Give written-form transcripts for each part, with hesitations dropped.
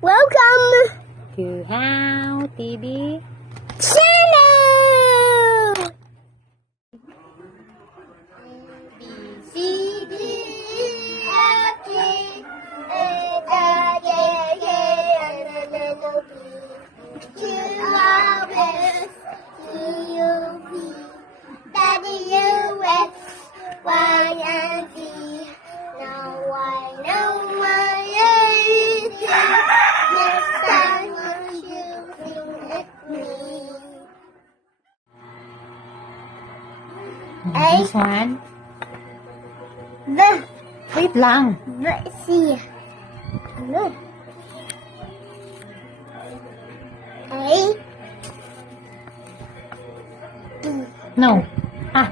Welcome to HOWTV channel. B C D E F G H I J K L M N O P Q R S T U V W X Y and Z. Now I know my everything. Next time you sing at me. This one. Wait lang. Let's see. Look. A. No. Ah.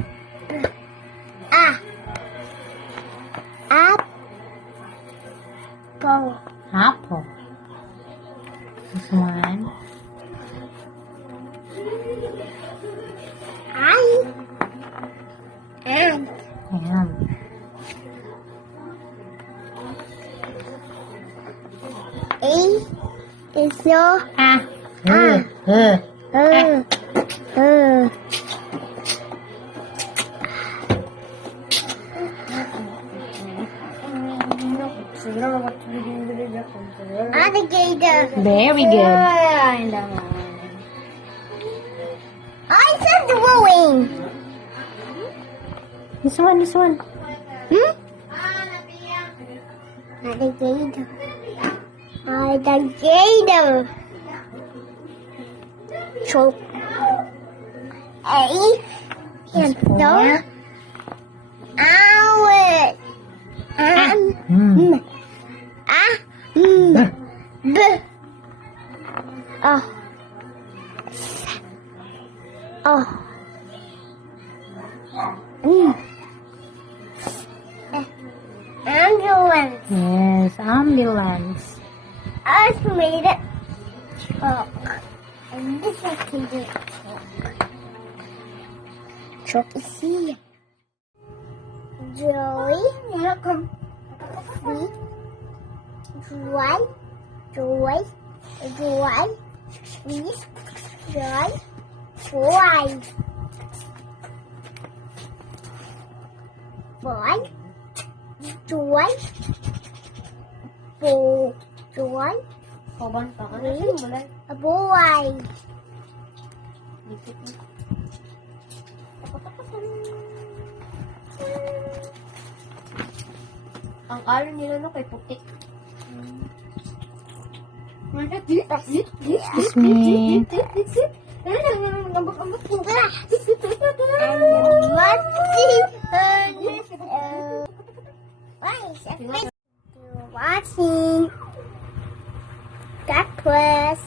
Apple. Apple. This one. And Ayan. A is your Ah. Ah. Alligator. Very good. I said drawing. This one, this one. Alligator. Alligator. Choke. A. And four. Owl. B. Oh. Oh. Ambulance. Yes, ambulance. I made it truck. And this is the truck. Truck is here. Joey, welcome. Sweet. Joy. Joy. Joy. Sweet. Joy. Joy. Boy. Joy. Bo. Joy. A boy. Ang alo nila no kay puti. Excuse me. And watching. God bless.